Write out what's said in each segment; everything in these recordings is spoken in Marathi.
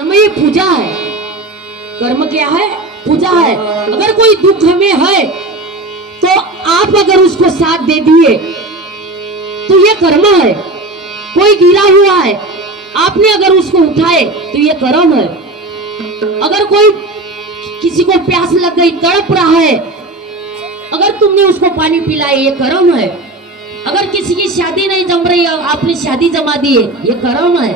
कर्म ये पूजा है। कर्म क्या है? पूजा है। अगर कोई दुख में है तो आप अगर उसको साथ दे दिए तो ये कर्म है। कोई गिरा हुआ है, आपने अगर उसको उठाए तो ये कर्म है। अगर कोई किसी को प्यास लग गई, तड़प रहा है, अगर तुमने उसको पानी पिलाए, ये कर्म है। अगर किसी की शादी नहीं जम रही, आपने शादी जमा दी है, ये कर्म है।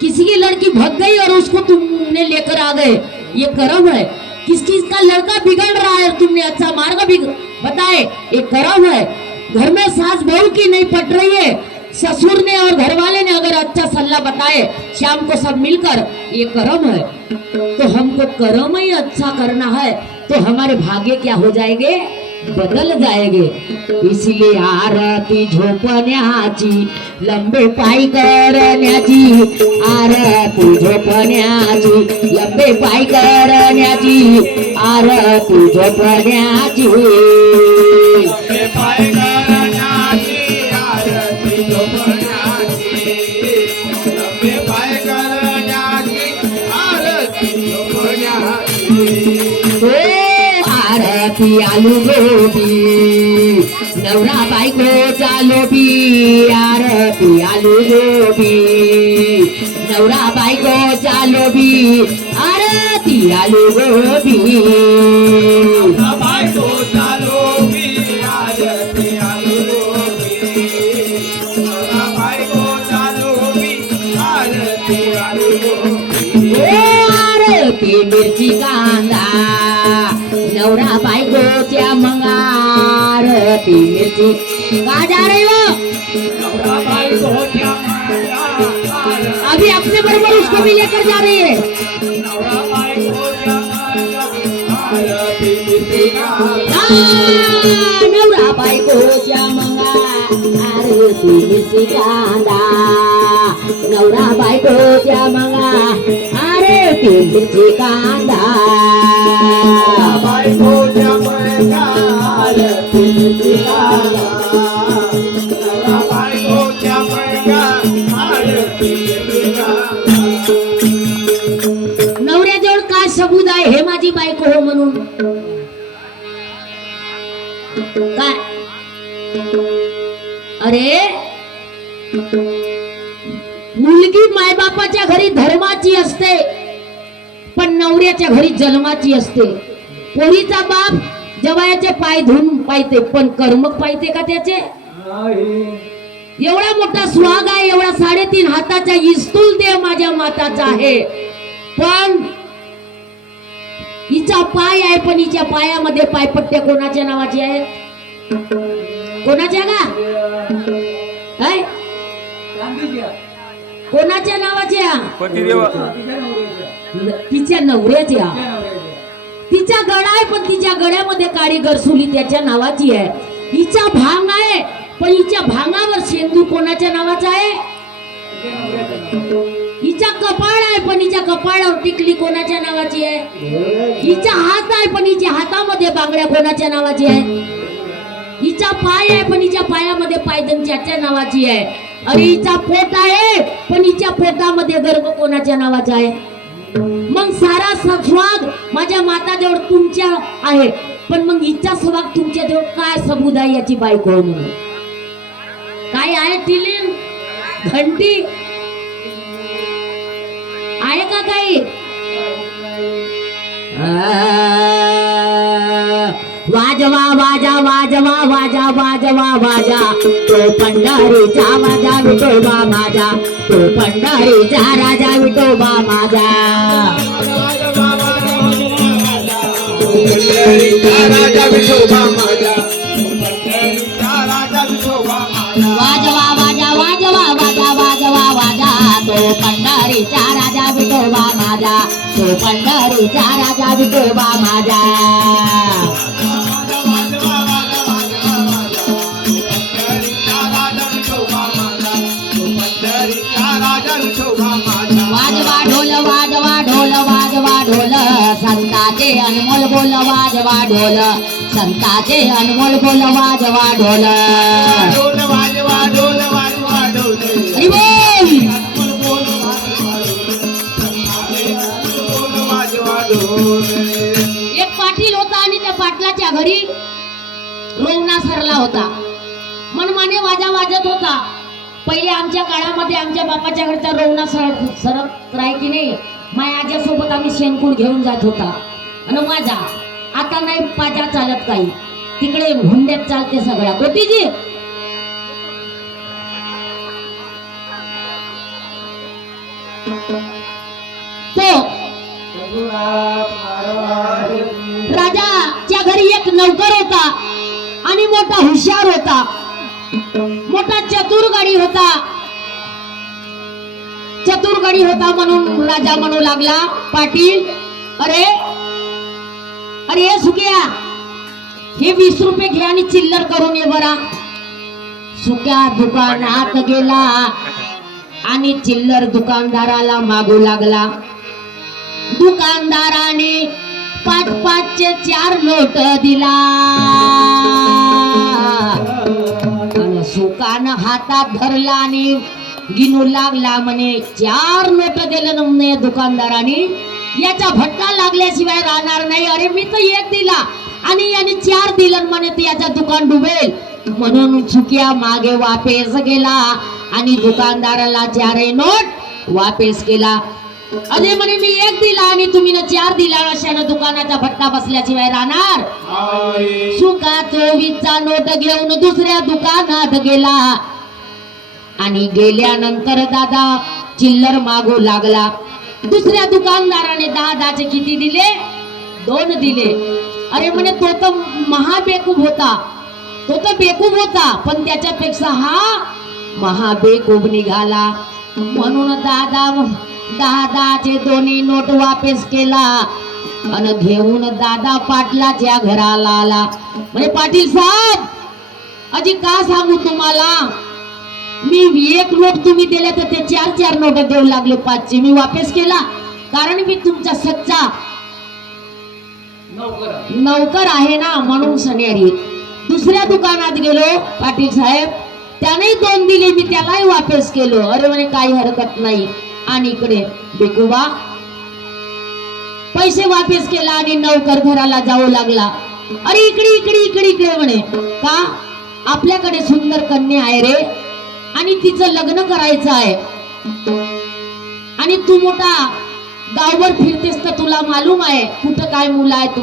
किसी की लड़की भग गई और उसको तुमने लेकर आ गए, ये कर्म है। किसी का लड़का बिगड़ रहा है, तुमने अच्छा मार्ग बताए, ये कर्म है। घर में सास बहू की नहीं पट रही है, ससुर ने और घर वाले ने अगर अच्छा सल्ला बताए शाम को सब मिलकर, ये कर्म है। तो हमको कर्म ही अच्छा करना है तो हमारे भाग्य क्या हो जाएंगे? बदल जाएंगे। इसलिए आरती झोपण्याची, लंबे पाय करण्याची, आरती झोपण्याची, लंबे पाय करण्याची, आरती झोपण्याची, लंबे पाय करण्याची, आरती झोपण्याची, लंबे पाय करण्याची, आरती झोपण्याची। आरती आलू गोबी, नवरा बायकोचा लोभी, आरती आलू गोबी, नवरा बायकोचा लोभी, आरती आलू गोबी, नवरा बायकोचा लोभी, आरती आलू गोबी, नवरा बायकोचा लोभी, आरती आलू गोबी। आरती मिरची कांदा, नवरा बायकोच्या मंगा, आरती मिरची का जा रही हो? नवरा बायकोच्या मंगा, अभी अपने बराबर उसको भी लेकर जा रही है। नवरा बायकोच्या मंगा, आरती मिरची कांदा, नवरा बायकोच्या मंगा, आरती मिरची कांदा, नवरा बायकोच्या मंगा, आरती मिरची कांदा, बायकोच्या मंगा, आरती मिरची कांदा, नवरा बायकोच्या मंगा, आरती मिरची कांदा। नवऱ्याजवळ काय सबूत आहे हे माझी बायको हो म्हणून? काय? अरे मुलगी मायबापाच्या घरी धर्माची असते पण नवऱ्याच्या घरी जन्माची असते। पोरीचा बाप जवायाचे पाय धुवून पायते पण कर्म पायते का त्याचे? एवढा मोठा सुहाग आहे, एवढा 3.5 हाताचा इस्तूल देव माझ्या माताचा आहे, पण हिचा पाय आहे, पण हिच्या पायामध्ये पायपट्ट्या कोणाच्या नावाची आहे? कोणाच्या का? कोणाच्या नावाच्या? तिच्या नवऱ्याच्या। तिचा गळा आहे पण तिच्या गळ्यामध्ये काळी गरसुली त्याच्या नावाची आहे। हिचा भांग आहे पण हिच्या भांगावर शेंदूर कोणाच्या नावाचा आहे? हिचा कपाळ आहे पण हिच्या कपाळावर टिकली कोणाच्या नावाची आहे? हिचा हात आहे पण हिच्या हातामध्ये बांगड्या कोणाच्या नावाची आहे? हिचा पाय आहे पण हिच्या पायामध्ये पायदन ज्याच्या नावाची आहे। अरे हिचा पोट आहे पण हिच्या पोटामध्ये गर्भ कोणाच्या नावाचा आहे? मग सारा सुहाग माझ्या माताजवळ तुमच्या आहे, पण मग हिचा सुहाग तुमच्याजवळ काय सबूत आहे याची बायको म्हणून? काय आहे? टिलिंग घंटी आहे का काही? वाजवा वाजा वाजवा वाजा वाजवा वाजा, तो पंढरीचा वाजा विठोबा माझा, तो पंढरीचा राजा विठोबा माझा, पंढरीचा राजा विठोबा माझा, पंढरीचा राजा विठोबा माझा। वाजवा वाजा वाजवा वाजा वाजवा वाजा, तो पंढरीचा राजा विठोबा माझा, तो पंढरीचा राजा विठोबा माझा। वाजवा ढोल वाजवा ढोल वाजवा ढोल, संताचे अनमोल बोल वाजवा ढोल, संताचे अनमोल बोल वाजवा ढोल, ढोल वाजवा ढोल वाजवा ढोल, हरी बोल। एक पाटील होता आणि त्या पाटलाच्या घरी रोवणा सरला होता. मनमाने वाजा वाजत होता. पहिले आमच्या काळामध्ये आमच्या बापाच्या घरचा रोवणा सरत राही की नाही, माझ्या आज्यासोबत आम्ही शेणकूड घेऊन जात होता. आणि माझा आता नाही पाजा चालत काही, तिकडे हुंड्यात चालते सगळ्या. गोटीजी तो राजाच्या घरी एक नौकर होता आणि मोठा हुशार होता, मोठा चतुरगाडी होता. चतुरगाडी होता म्हणून राजा म्हणू लागला, पाटील अरे अरे सुक्या, हे 20 रुपये घे आणि चिल्लर करून ये बरा. सुक्या दुकानात गेला आणि चिल्लर दुकानदाराला मागू लागला. दुकानदाराने 5-5चे 4 नोट दिला. सुकान हातात धरला आणि गिनू लागला. म्हणे 4 नोट दिलं म्हणे दुकानदाराने, याचा भट्टा लागल्याशिवाय राहणार नाही. अरे मी तर 1 दिला आणि याने 4 दिलं म्हणे, तर याचा दुकान डुबेल. म्हणून चुक्या मागे वापस गेला आणि दुकानदाराला 4 नोट वापस केला. अरे म्हणे मी 1 दिला आणि तुम्ही 4 दिला, अशानं दुकानाचा भट्टा बसल्याशिवाय राहणार. सुका 24चा नोट घेऊन दुसऱ्या दुकानात गेला आणि गेल्यानंतर दादा चिल्लर मागू लागला. दुसऱ्या दुकानदाराने दादाचे किती दिले? 2 दिले. अरे म्हणे तो तर महाबेकूफ होता, तो तर बेकूफ होता, पण त्याच्यापेक्षा हा महाबेकूफ निघाला. म्हणून दादाचे 2 नोट वापस केला आणि घेऊन दादा पाटलाच्या घराला आला. म्हणजे पाटील साहेब, अजी का सांगू तुम्हाला, मी 1 नोट तुम्ही दिले तर ते 4 नोट देऊ लागले 5चे. मी वापस केला कारण मी तुमचा सच्चा नौकर आहे ना, म्हणून सन्यारी. दुसऱ्या दुकानात गेलो पाटील साहेब, त्याने 2 दिले, मी त्यालाही वापस केलो. अरे म्हणे काही हरकत नाही. आणि इकडे बेकुबा पैसे वापस केला आणि नौकर घराला जाऊ लागला. अरे इकडे इकडे इकडे इकडे म्हणे, का आपल्याकडे सुंदर कन्या आहे रे आणि तिचं लग्न करायचं आहे आणि तू मोठा गावभर फिरतेस तर तुला मालूम आहे कुठं काय मुलं आहेत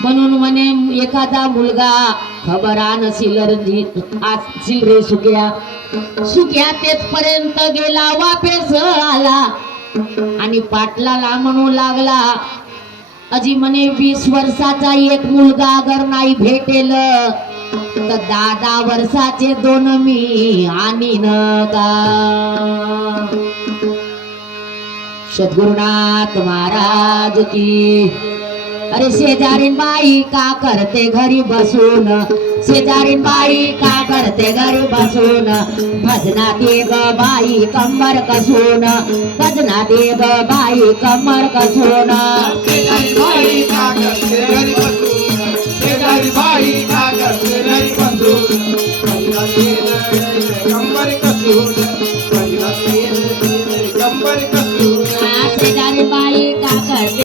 म्हणून म्हणे एखादा मुलगा खबरान असतील रे सुक्या तेथपर्यंत गेला, वापस आला आणि पाटलाला म्हणू लागला, अजी म्हणे 20 वर्षाचा एक मुलगा अगर नाही भेटेल तर 10 वर्षाचे 2 मी आणीन का. सद्गुरुनाथ महाराज की. अरे शेजारीन बाई का करते घरी बसून, शेजारीन बाई का करते घरी बसून, भजना दे ग बाई कमर कसून, भजना दे ग बाई कमर कसून.